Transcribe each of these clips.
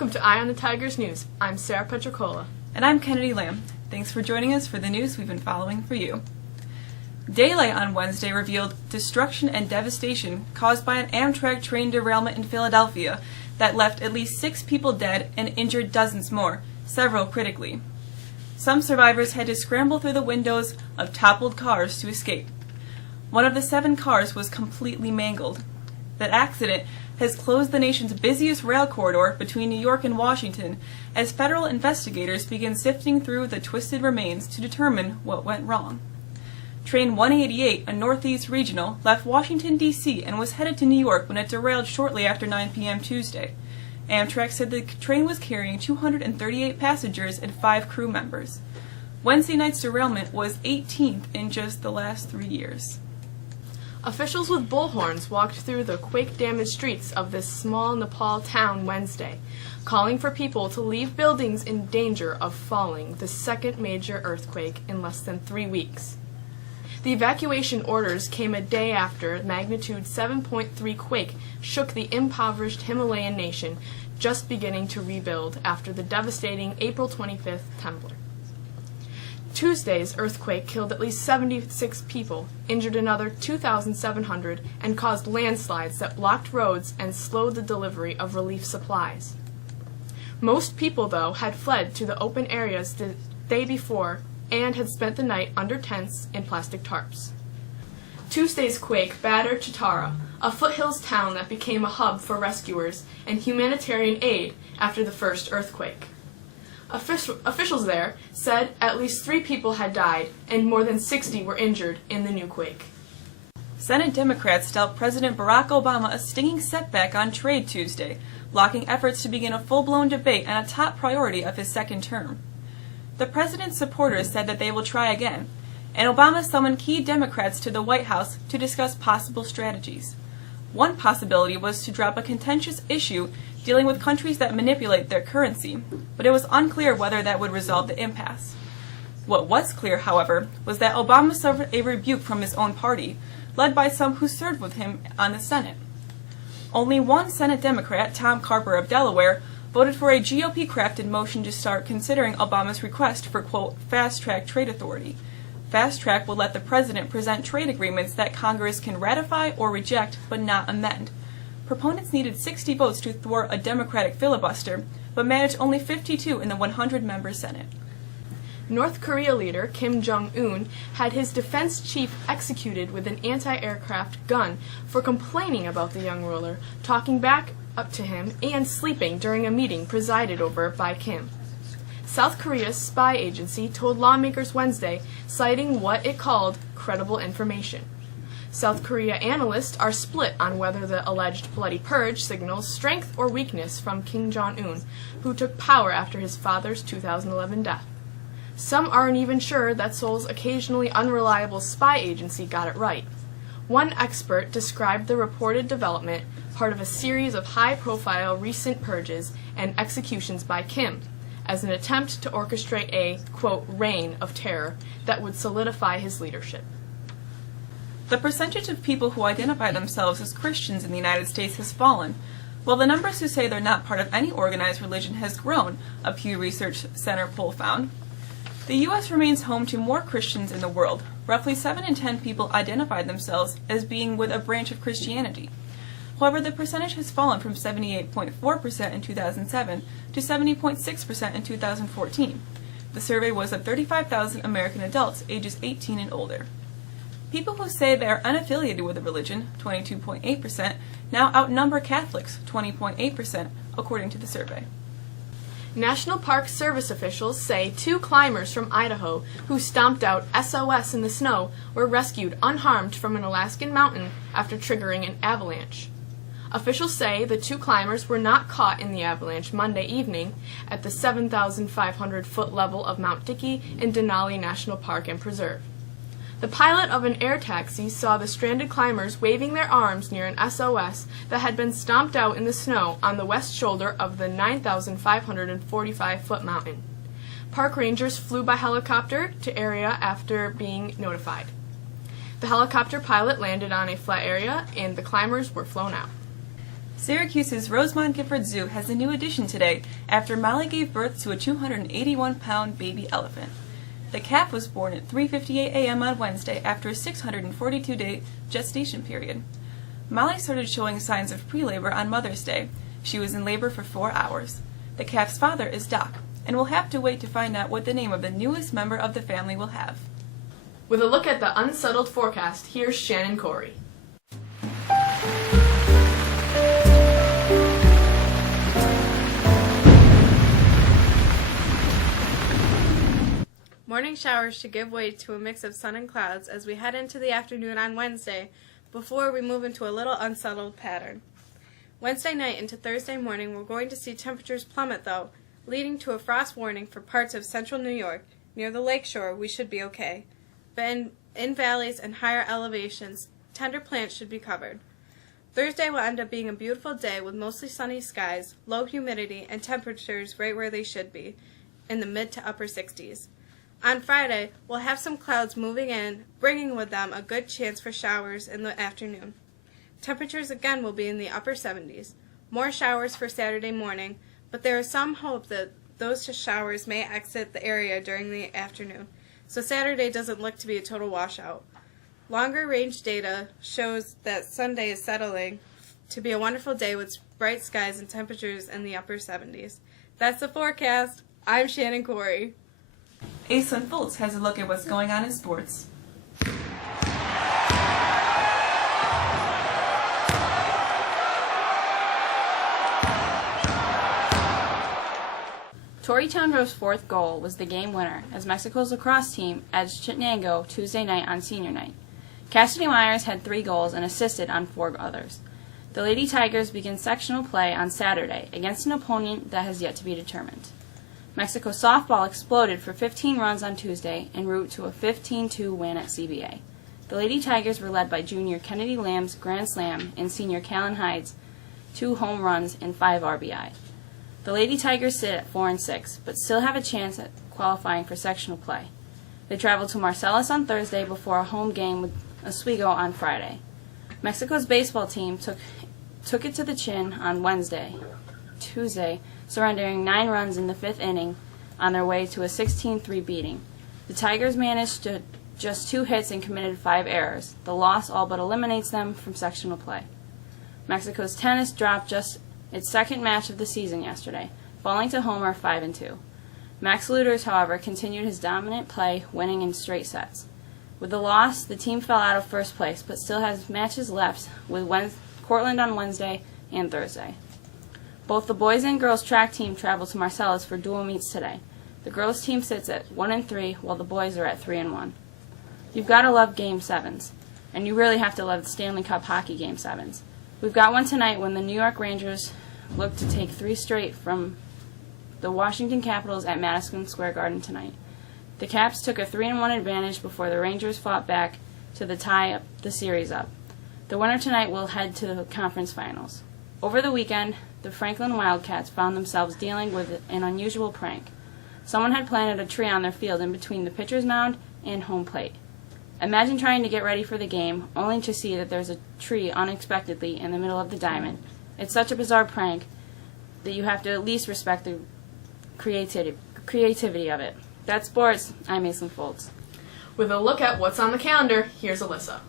Welcome to Eye on the Tigers News. I'm Sarah Petrocola. And I'm Kennedy Lamb. Thanks for joining us for the news we've been following for you. Daylight on Wednesday revealed destruction and devastation caused by an Amtrak train derailment in Philadelphia that left at least 6 people dead and injured dozens more, several critically. Some survivors had to scramble through the windows of toppled cars to escape. One of the 7 cars was completely mangled. That accident has closed the nation's busiest rail corridor between New York and Washington as federal investigators begin sifting through the twisted remains to determine what went wrong. Train 188, a Northeast Regional, left Washington, D.C. and was headed to New York when it derailed shortly after 9 p.m. Tuesday. Amtrak said the train was carrying 238 passengers and 5 crew members. Wednesday night's derailment was 18th in just the last 3 years. Officials with bullhorns walked through the quake-damaged streets of this small Nepal town Wednesday, calling for people to leave buildings in danger of falling, the second major earthquake in less than 3 weeks. The evacuation orders came a day after magnitude 7.3 quake shook the impoverished Himalayan nation, just beginning to rebuild after the devastating April 25th tremor. Tuesday's earthquake killed at least 76 people, injured another 2,700, and caused landslides that blocked roads and slowed the delivery of relief supplies. Most people, though, had fled to the open areas the day before and had spent the night under tents and plastic tarps. Tuesday's quake battered Chitara, a foothills town that became a hub for rescuers and humanitarian aid after the first earthquake. Officials there said at least 3 people had died and more than 60 were injured in the new quake. Senate Democrats dealt President Barack Obama a stinging setback on trade Tuesday, blocking efforts to begin a full-blown debate on a top priority of his second term. The president's supporters said that they will try again, and Obama summoned key Democrats to the White House to discuss possible strategies. One possibility was to drop a contentious issue dealing with countries that manipulate their currency, but it was unclear whether that would resolve the impasse. What was clear, however, was that Obama suffered a rebuke from his own party, led by some who served with him on the Senate. Only one Senate Democrat, Tom Carper of Delaware, voted for a GOP-crafted motion to start considering Obama's request for, quote, fast-track trade authority. Fast track will let the president present trade agreements that Congress can ratify or reject but not amend. Proponents needed 60 votes to thwart a Democratic filibuster, but managed only 52 in the 100-member Senate. North Korea leader Kim Jong-un had his defense chief executed with an anti-aircraft gun for complaining about the young ruler, talking back up to him, and sleeping during a meeting presided over by Kim. South Korea's spy agency told lawmakers Wednesday, citing what it called credible information. South Korea analysts are split on whether the alleged bloody purge signals strength or weakness from Kim Jong-un, who took power after his father's 2011 death. Some aren't even sure that Seoul's occasionally unreliable spy agency got it right. One expert described the reported development part of a series of high-profile recent purges and executions by Kim, as an attempt to orchestrate a, quote, reign of terror that would solidify his leadership. The percentage of people who identify themselves as Christians in the United States has fallen, while the numbers who say they're not part of any organized religion has grown, a Pew Research Center poll found. The U.S. remains home to more Christians in the world. Roughly 7 in 10 people identify themselves as being with a branch of Christianity. However, the percentage has fallen from 78.4% in 2007 to 70.6% in 2014. The survey was of 35,000 American adults ages 18 and older. People who say they are unaffiliated with a religion, 22.8%, now outnumber Catholics, 20.8%, according to the survey. National Park Service officials say 2 climbers from Idaho who stomped out SOS in the snow were rescued unharmed from an Alaskan mountain after triggering an avalanche. Officials say the 2 climbers were not caught in the avalanche Monday evening at the 7,500-foot level of Mount Dickey in Denali National Park and Preserve. The pilot of an air taxi saw the stranded climbers waving their arms near an SOS that had been stomped out in the snow on the west shoulder of the 9,545-foot mountain. Park rangers flew by helicopter to area after being notified. The helicopter pilot landed on a flat area and the climbers were flown out. Syracuse's Rosemont Gifford Zoo has a new addition today after Molly gave birth to a 281-pound baby elephant. The calf was born at 3:58 a.m. on Wednesday after a 642-day gestation period. Molly started showing signs of pre-labor on Mother's Day. She was in labor for 4 hours. The calf's father is Doc, and we'll have to wait to find out what the name of the newest member of the family will have. With a look at the unsettled forecast, here's Shannon Corey. Morning showers should give way to a mix of sun and clouds as we head into the afternoon on Wednesday before we move into a little unsettled pattern. Wednesday night into Thursday morning, we're going to see temperatures plummet, though, leading to a frost warning for parts of central New York. Near the lakeshore, we should be okay. But in valleys and higher elevations, tender plants should be covered. Thursday will end up being a beautiful day with mostly sunny skies, low humidity, and temperatures right where they should be, in the mid to upper 60s. On Friday, we'll have some clouds moving in, bringing with them a good chance for showers in the afternoon. Temperatures again will be in the upper 70s. More showers for Saturday morning, but there is some hope that those showers may exit the area during the afternoon, so Saturday doesn't look to be a total washout. Longer range data shows that Sunday is settling to be a wonderful day with bright skies and temperatures in the upper 70s. That's the forecast. I'm Shannon Corey. Aislinn Fultz has a look at what's going on in sports. Tori Tundro's fourth goal was the game winner as Mexico's lacrosse team edged Chittenango Tuesday night on senior night. Cassidy Myers had 3 goals and assisted on 4 others. The Lady Tigers begin sectional play on Saturday against an opponent that has yet to be determined. Mexico softball exploded for 15 runs on Tuesday en route to a 15-2 win at CBA. The Lady Tigers were led by junior Kennedy Lamb's grand slam and senior Callan Hyde's 2 home runs and 5 RBI. The Lady Tigers sit at 4-6, but still have a chance at qualifying for sectional play. They travel to Marcellus on Thursday before a home game with Oswego on Friday. Mexico's baseball team took it to the chin on Tuesday, surrendering 9 runs in the 5th inning on their way to a 16-3 beating. The Tigers managed to just 2 hits and committed 5 errors. The loss all but eliminates them from sectional play. Mexico's tennis dropped just its second match of the season yesterday, falling to Homer 5-2. Max Luters, however, continued his dominant play, winning in straight sets. With the loss, the team fell out of first place, but still has matches left with Cortland on Wednesday and Thursday. Both the boys and girls track team travel to Marcellus for dual meets today. The girls team sits at 1-3, while the boys are at 3-1. You've got to love Game 7s, and you really have to love the Stanley Cup Hockey Game 7s. We've got one tonight when the New York Rangers look to take 3 straight from the Washington Capitals at Madison Square Garden tonight. The Caps took a 3-1 advantage before the Rangers fought back to tie the series up. The winner tonight will head to the conference finals. Over the weekend, the Franklin Wildcats found themselves dealing with an unusual prank. Someone had planted a tree on their field in between the pitcher's mound and home plate. Imagine trying to get ready for the game, only to see that there's a tree unexpectedly in the middle of the diamond. It's such a bizarre prank that you have to at least respect the creativity of it. That's sports. I'm Aislinn Fultz. With a look at what's on the calendar, here's Alyssa.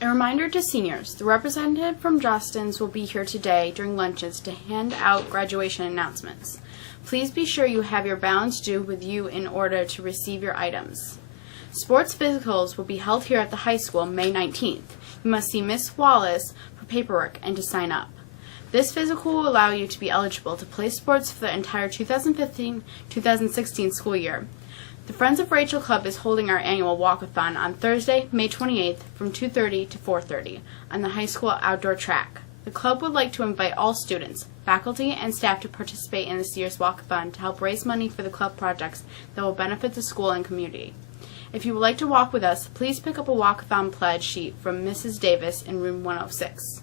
A reminder to seniors, the representative from Justin's will be here today during lunches to hand out graduation announcements. Please be sure you have your balance due with you in order to receive your items. Sports physicals will be held here at the high school May 19th. You must see Miss Wallace for paperwork and to sign up. This physical will allow you to be eligible to play sports for the entire 2015-2016 school year. The Friends of Rachel Club is holding our annual walkathon on Thursday, May 28th from 2:30 to 4:30 on the high school outdoor track. The club would like to invite all students, faculty, and staff to participate in this year's walkathon to help raise money for the club projects that will benefit the school and community. If you would like to walk with us, please pick up a walkathon pledge sheet from Mrs. Davis in room 106.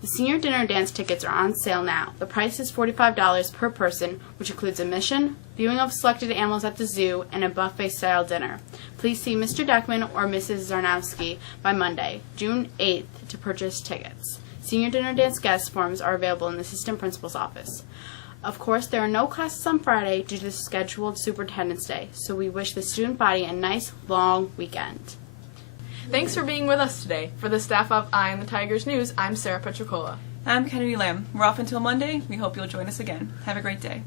The senior dinner dance tickets are on sale now. The price is $45 per person, which includes admission, viewing of selected animals at the zoo, and a buffet-style dinner. Please see Mr. Deckman or Mrs. Zarnowski by Monday, June 8th, to purchase tickets. Senior dinner dance guest forms are available in the assistant principal's office. Of course, there are no classes on Friday due to the scheduled Superintendent's Day, so we wish the student body a nice, long weekend. Thanks for being with us today. For the staff of Eye on the Tigers News, I'm Sarah Petricola. I'm Kennedy Lamb. We're off until Monday. We hope you'll join us again. Have a great day.